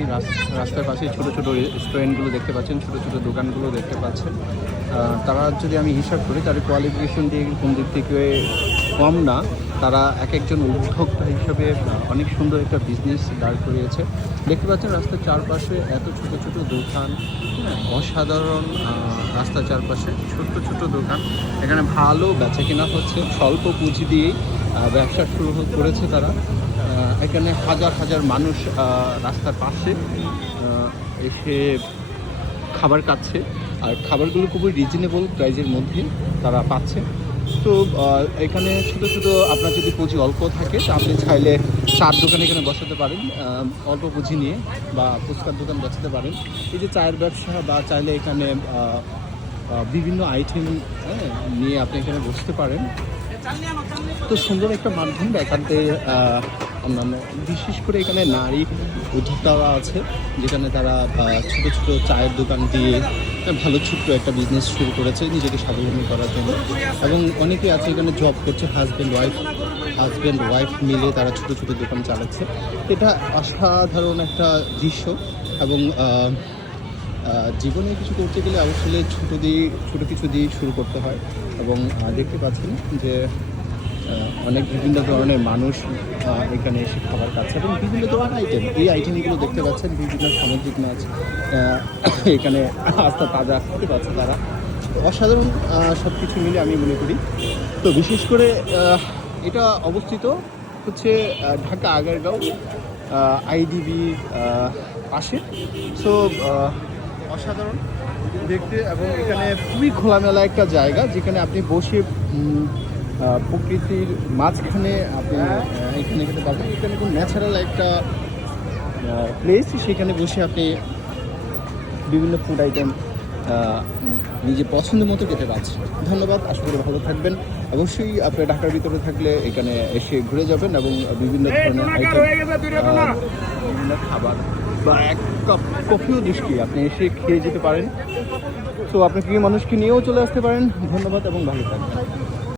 এই রাস্তার পাশে ছোট ছোট রেস্টুরেন্টগুলো দেখতে পাচ্ছেন, ছোট ছোট দোকানগুলো দেখতে পাচ্ছেন। তারা যদি আমি হিসাব করি তাদের কোয়ালিফিকেশন দিয়ে কোন দিক থেকে কম না, তারা এক একজন উদ্যোক্তা হিসাবে অনেক সুন্দর একটা বিজনেস দাঁড় করিয়েছে। দেখতে পাচ্ছেন রাস্তার চারপাশে এত ছোট ছোট দোকান, অসাধারণ রাস্তার চারপাশে ছোট্ট ছোট দোকান। এখানে ভালো বেচা কেনা হচ্ছে, স্বল্প পুঁজি দিয়েই ব্যবসা শুরু করেছে তারা। এখানে হাজার হাজার মানুষ রাস্তার পাশে এসে খাবার খাচ্ছে, আর খাবারগুলো খুবই রিজনেবল প্রাইজের মধ্যে তারা পাচ্ছে। তো এখানে ছোটো ছোটো আপনার যদি পুঁজি অল্প থাকে তো আপনি চাইলে চার দোকান এখানে বসাতে পারেন অল্প পুঁজি নিয়ে, বা ফুচকার দোকান বসাতে পারেন। এই যে চায়ের ব্যবসা, বা চাইলে এখানে বিভিন্ন আইটেম নিয়ে আপনি এখানে বসতে পারেন। তো সুন্দর একটা মাধ্যম এখানতে অন্যান্য, বিশেষ করে এখানে নারী উদ্যোক্তারা আছে, যেখানে তারা ছোটো ছোটো চায়ের দোকান দিয়ে ভালো ছোট্ট একটা বিজনেস শুরু করেছে নিজেকে স্বাবলম্বী করার জন্য। এবং অনেকে আছে এখানে জব করছে, হাজব্যান্ড ওয়াইফ মিলে তারা ছোটো ছোটো দোকান চালাচ্ছে। এটা অসাধারণ একটা দৃশ্য। এবং জীবনে কিছু করতে গেলে অবশ্যই ছোটো কিছু দিয়ে শুরু করতে হয়। এবং দেখতে পাচ্ছেন যে অনেক বিভিন্ন ধরনের মানুষ এখানে এসে খাবার খাচ্ছে, এবং বিভিন্ন ধরনের আইটেম, এই আইটেমগুলো দেখতে পাচ্ছেন বিভিন্ন সামুদ্রিক মাছ এখানে আস্তে তাজা খেতে পাচ্ছে তারা। অসাধারণ সব কিছু মিলে আমি মনে করি। তো বিশেষ করে এটা অবস্থিত হচ্ছে ঢাকা আগারগাঁও আইডিবি পাশে। সো অসাধারণ দেখতে, এবং এখানে খুবই খোলামেলা একটা জায়গা, যেখানে আপনি বসে প্রকৃতির মাঝখানে আপনি এখানে খেতে পারবেন। এখানে খুব ন্যাচারাল একটা প্লেস, সেখানে বসে আপনি বিভিন্ন ফুড আইটেম নিজে পছন্দ মতো খেতে পাচ্ছেন। ধন্যবাদ, আশা করি ভালো থাকবেন। অবশ্যই আপনি ঢাকার ভিতরে থাকলে এখানে এসে ঘুরে যাবেন, এবং বিভিন্ন ধরনের আইটেম, বিভিন্ন খাবার বা এক কাপ কফিও দৃষ্টি আপনি এসে খেয়ে যেতে পারেন। তো আপনি কি মানুষকে নিয়েও চলে আসতে পারেন। ধন্যবাদ এবং ভালো থাকবেন।